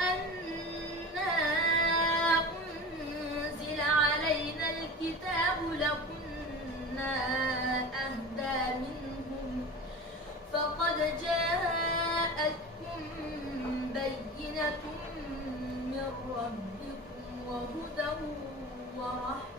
أنا أنزل علينا الكتاب لكنا أهدى منهم فقد جاءتكم بينة من ربكم وهدى ورحمة